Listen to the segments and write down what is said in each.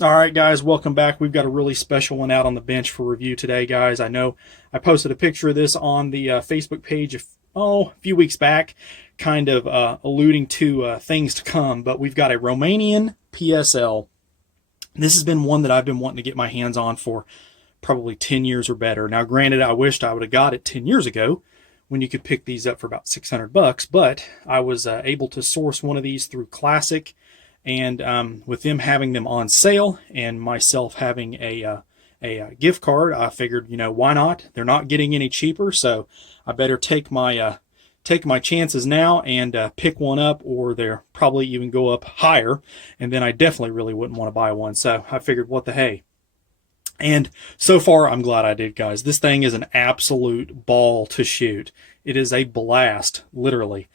All right, guys, welcome back. We've got a really special one out on the bench for review today, guys. I know I posted a picture of this on the Facebook page a few weeks back, kind of alluding to things to come, but we've got a Romanian PSL. This has been one that I've been wanting to get my hands on for probably 10 years or better. Now, granted, I wished I would have got it 10 years ago when you could pick these up for about $600, but I was able to source one of these through Classic, and with them having them on sale and myself having a gift card, I figured, why not? They're not getting any cheaper, so I better take my chances now and pick one up, or they're probably even go up higher, and then I definitely really wouldn't want to buy one. So I figured, what the hey. And so far, I'm glad I did, guys. This thing is an absolute ball to shoot. It is a blast, literally.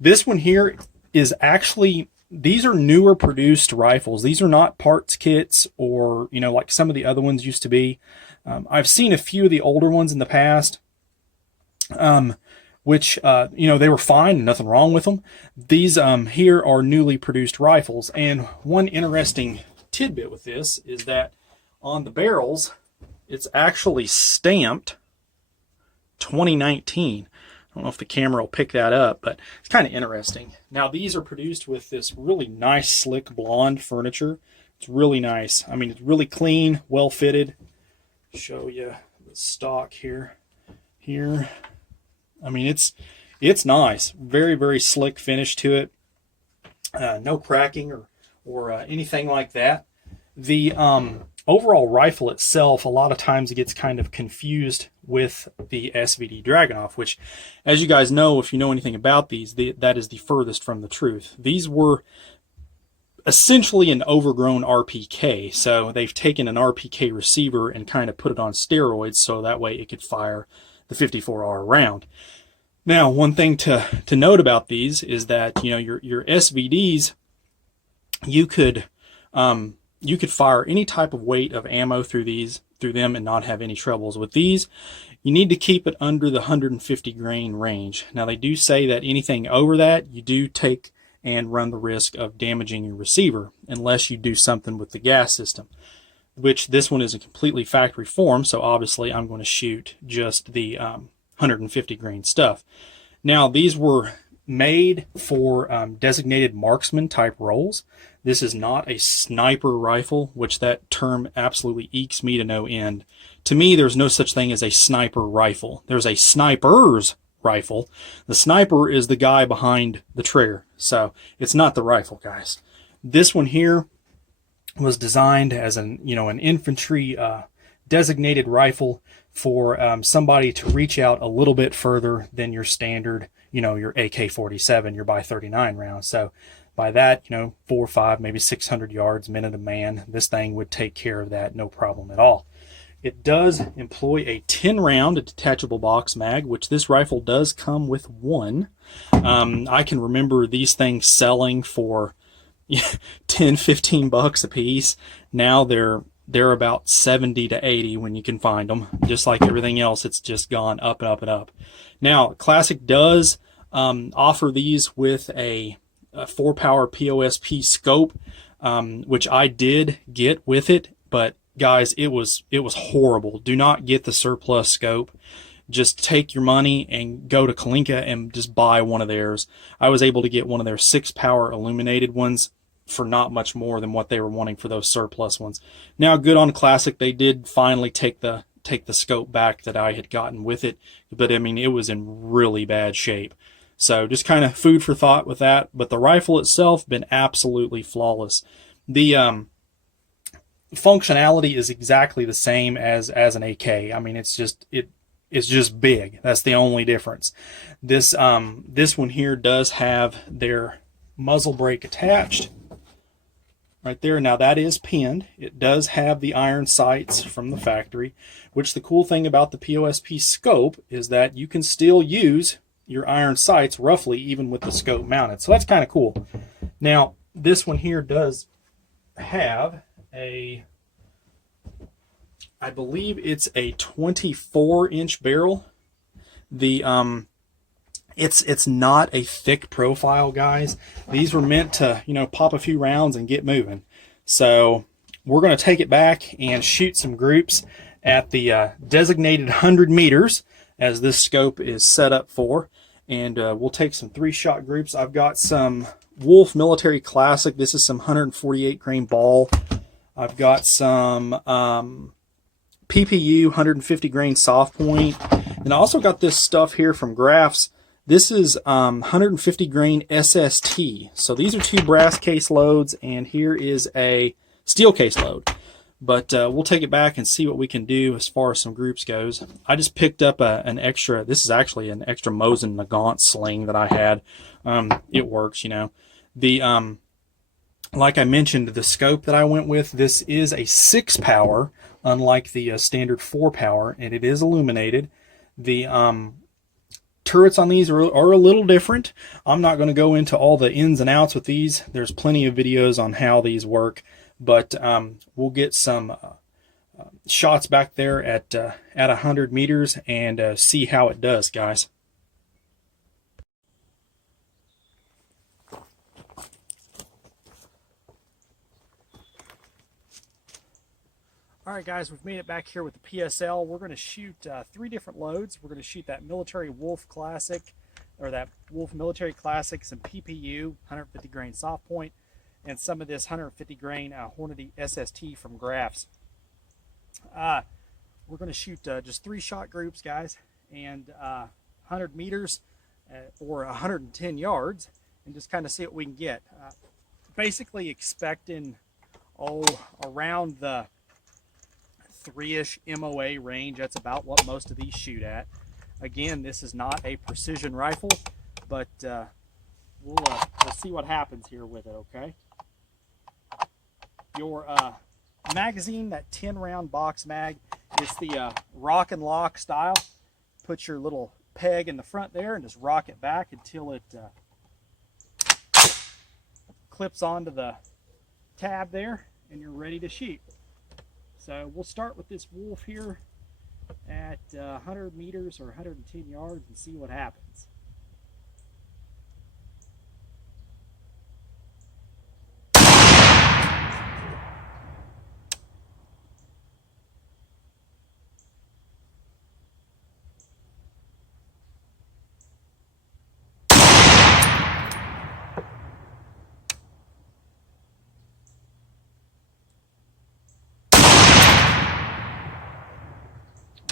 This one here is actually, these are newer produced rifles. These are not parts kits or, like some of the other ones used to be. I've seen a few of the older ones in the past, which, they were fine, nothing wrong with them. These here are newly produced rifles. And one interesting tidbit with this is that on the barrels, it's actually stamped 2019. I don't know if the camera will pick that up, but it's kind of interesting. Now, these are produced with this really nice, slick blonde furniture. It's really nice. I mean, it's really clean, well fitted. Show you the stock here. I mean, it's nice. Very, very slick finish to it. No cracking or anything like that. The overall rifle itself, a lot of times it gets kind of confused with the SVD Dragunov, which, as you guys know, if you know anything about these, that is the furthest from the truth. These were essentially an overgrown RPK, so they've taken an RPK receiver and kind of put it on steroids so that way it could fire the 54R round. Now, one thing to note about these is that, your SVDs, you could fire any type of weight of ammo through them and not have any troubles. With these, you need to keep it under the 150 grain range. Now, they do say that anything over that, you do take and run the risk of damaging your receiver unless you do something with the gas system, which this one is a completely factory form, so obviously I'm going to shoot just the 150 grain stuff. Now, these were made for designated marksman type roles. This is not a sniper rifle, which that term absolutely ekes me to no end. To me, there's no such thing as a sniper rifle. There's a sniper's rifle. The sniper is the guy behind the trigger, so it's not the rifle, guys. This one here was designed as an infantry designated rifle for somebody to reach out a little bit further than your standard, your AK-47, your by 39 rounds. So by that, 4, 5, maybe 600 yards, minute a man, this thing would take care of that, no problem at all. It does employ a 10-round detachable box mag, which this rifle does come with one. I can remember these things selling for 10, 15 bucks a piece. Now they're about 70 to 80 when you can find them. Just like everything else, it's just gone up and up and up. Now, Classic does offer these with a 4-power POSP scope, which I did get with it, but guys, it was horrible. Do not get the surplus scope. Just take your money and go to Kalinka and just buy one of theirs. I was able to get one of their 6-power illuminated ones for not much more than what they were wanting for those surplus ones. Now, good on Classic, they did finally take the scope back that I had gotten with it, but I mean, it was in really bad shape. So just kind of food for thought with that. But the rifle itself been absolutely flawless. The functionality is exactly the same as an AK. I mean, it's just big. That's the only difference. This one here does have their muzzle brake attached right there. Now, that is pinned. It does have the iron sights from the factory, which the cool thing about the POSP scope is that you can still use your iron sights roughly even with the scope mounted. So that's kind of cool. Now, this one here does have I believe it's a 24-inch barrel. It's not a thick profile, guys. These were meant to, pop a few rounds and get moving. So we're going to take it back and shoot some groups at the designated 100 meters as this scope is set up for. And we'll take some 3-shot groups. I've got some Wolf Military Classic. This is some 148 grain ball. I've got some PPU 150 grain soft point. And I also got this stuff here from Graphs. This is 150 grain SST. So these are 2 brass case loads, and here is a steel case load. But we'll take it back and see what we can do as far as some groups goes. I just picked up an extra, this is actually an extra Mosin Nagant sling that I had. It works, you know. The like I mentioned, the scope that I went with, this is a 6 power, unlike the standard 4 power, and it is illuminated. The turrets on these are a little different. I'm not going to go into all the ins and outs with these. There's plenty of videos on how these work. But we'll get some shots back there at 100 meters and see how it does, guys. All right, guys, we've made it back here with the PSL. We're going to shoot 3 different loads. We're going to shoot that Military Wolf Classic, or that Wolf Military Classic, some PPU, 150 grain soft point, and some of this 150 grain Hornady SST from Graphs. We're going to shoot just 3-shot groups, guys, and 100 meters or 110 yards, and just kind of see what we can get. Basically expecting, around the 3-ish MOA range. That's about what most of these shoot at. Again, this is not a precision rifle, but we'll see what happens here with it, okay? Your magazine, that 10-round box mag, it's the rock and lock style. Put your little peg in the front there and just rock it back until it clips onto the tab there, and you're ready to shoot. So we'll start with this Wolf here at 100 meters or 110 yards and see what happens.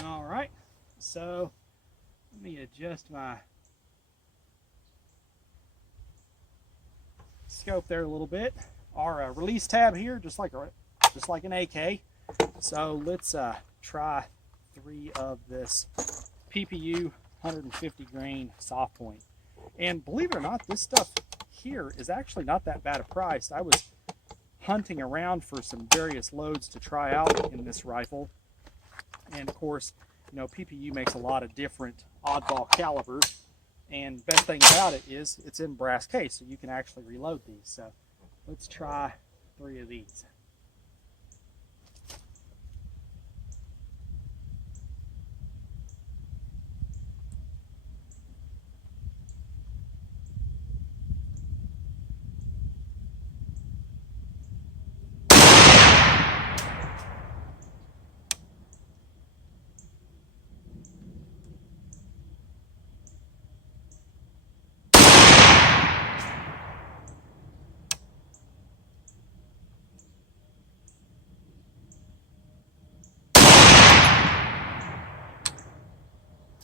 All right, so let me adjust my scope there a little bit. Our release tab here, just like an AK. So let's try 3 of this PPU 150 grain soft point. And believe it or not, this stuff here is actually not that bad a price. I was hunting around for some various loads to try out in this rifle. And of course, you know, PPU makes a lot of different oddball calibers. And best thing about it is it's in brass case, so you can actually reload these. So let's try 3 of these.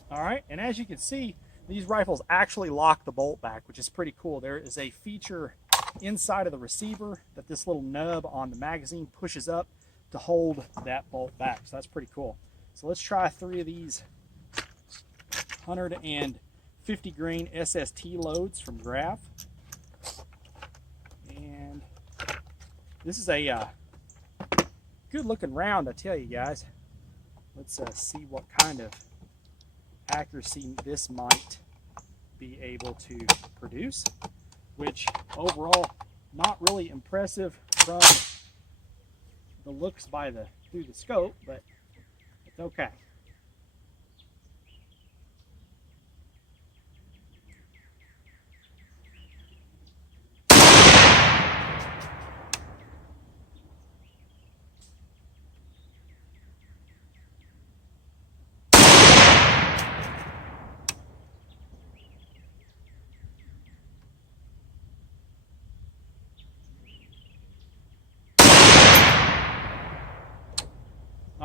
All right, and as you can see, these rifles actually lock the bolt back, which is pretty cool. There is a feature inside of the receiver that this little nub on the magazine pushes up to hold that bolt back. So that's pretty cool. So let's try 3 of these 150 grain SST loads from Graph. And this is a good looking round, I tell you guys. Let's see what kind of accuracy this might be able to produce, which overall not really impressive from the looks through the scope, but it's okay.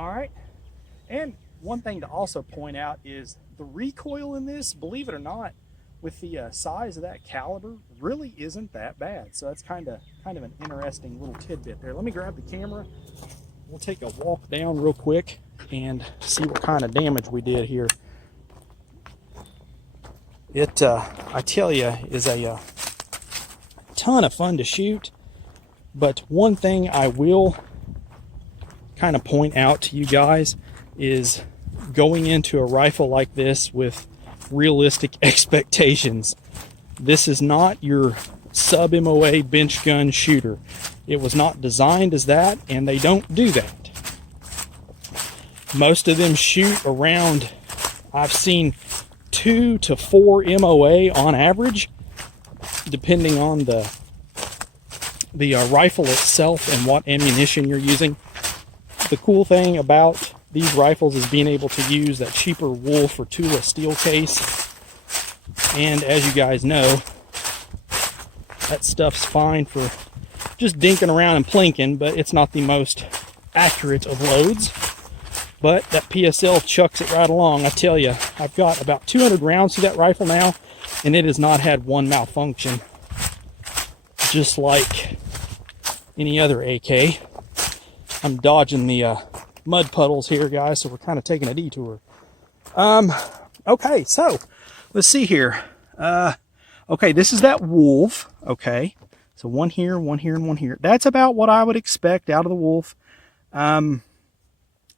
All right. And one thing to also point out is the recoil in this, believe it or not, with the size of that caliber, really isn't that bad. So that's kind of an interesting little tidbit there. Let me grab the camera. We'll take a walk down real quick and see what kind of damage we did here. It, I tell you, is a ton of fun to shoot. But one thing I will kind of point out to you guys is going into a rifle like this with realistic expectations. This is not your sub MOA bench gun shooter. It was not designed as that, and they don't do that. Most of them shoot around, I've seen 2 to 4 MOA on average, depending on the rifle itself and what ammunition you're using. The cool thing about these rifles is being able to use that cheaper Wolf or Tula steel case. And as you guys know, that stuff's fine for just dinking around and plinking, but it's not the most accurate of loads. But that PSL chucks it right along. I tell you, I've got about 200 rounds to that rifle now, and it has not had one malfunction. Just like any other AK. I'm dodging the mud puddles here, guys, so we're kind of taking a detour. Okay, so let's see here. Okay, this is that Wolf. Okay, so one here, and one here. That's about what I would expect out of the Wolf. You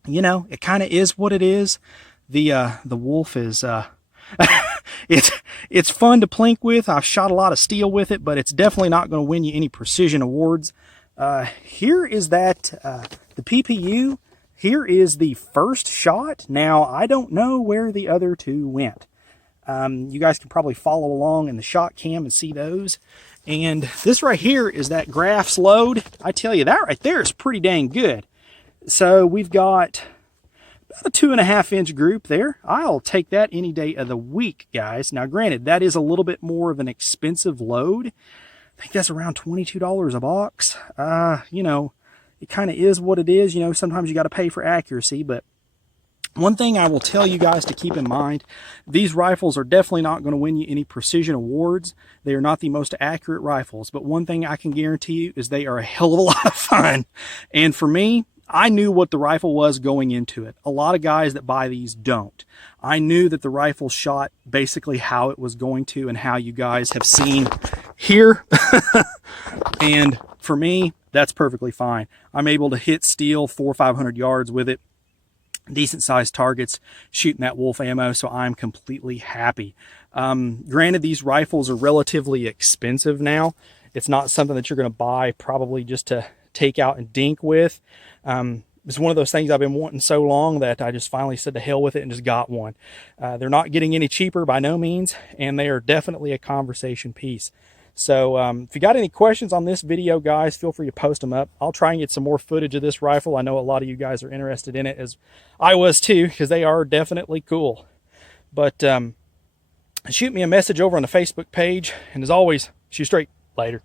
know, it kind of is what it is. The Wolf is it's fun to plink with. I've shot a lot of steel with it, but it's definitely not going to win you any precision awards. Here is that the PPU. Here is the first shot. Now, I don't know where the other two went. You guys can probably follow along in the shot cam and see those. And this right here is that Graph's load. I tell you, that right there is pretty dang good. So we've got about a 2.5-inch group there. I'll take that any day of the week, guys. Now, granted, that is a little bit more of an expensive load. I think that's around $22 a box. You know, it kind of is what it is. You know, sometimes you got to pay for accuracy, but one thing I will tell you guys to keep in mind, these rifles are definitely not going to win you any precision awards. They are not the most accurate rifles, but one thing I can guarantee you is they are a hell of a lot of fun. And for me, I knew what the rifle was going into it. A lot of guys that buy these don't. I knew that the rifle shot basically how it was going to and how you guys have seen here. And for me, that's perfectly fine. I'm able to hit steel 400 or 500 yards with it. Decent sized targets shooting that Wolf ammo, so I'm completely happy. Granted, these rifles are relatively expensive now. It's not something that you're going to buy probably just to take out and dink with. It's one of those things I've been wanting so long that I just finally said to hell with it and just got one. They're not getting any cheaper by no means, and they are definitely a conversation piece. So if you got any questions on this video, guys, feel free to post them up. I'll try and get some more footage of this rifle. I know a lot of you guys are interested in it, as I was too, because they are definitely cool. But shoot me a message over on the Facebook page, and as always, shoot straight. Later.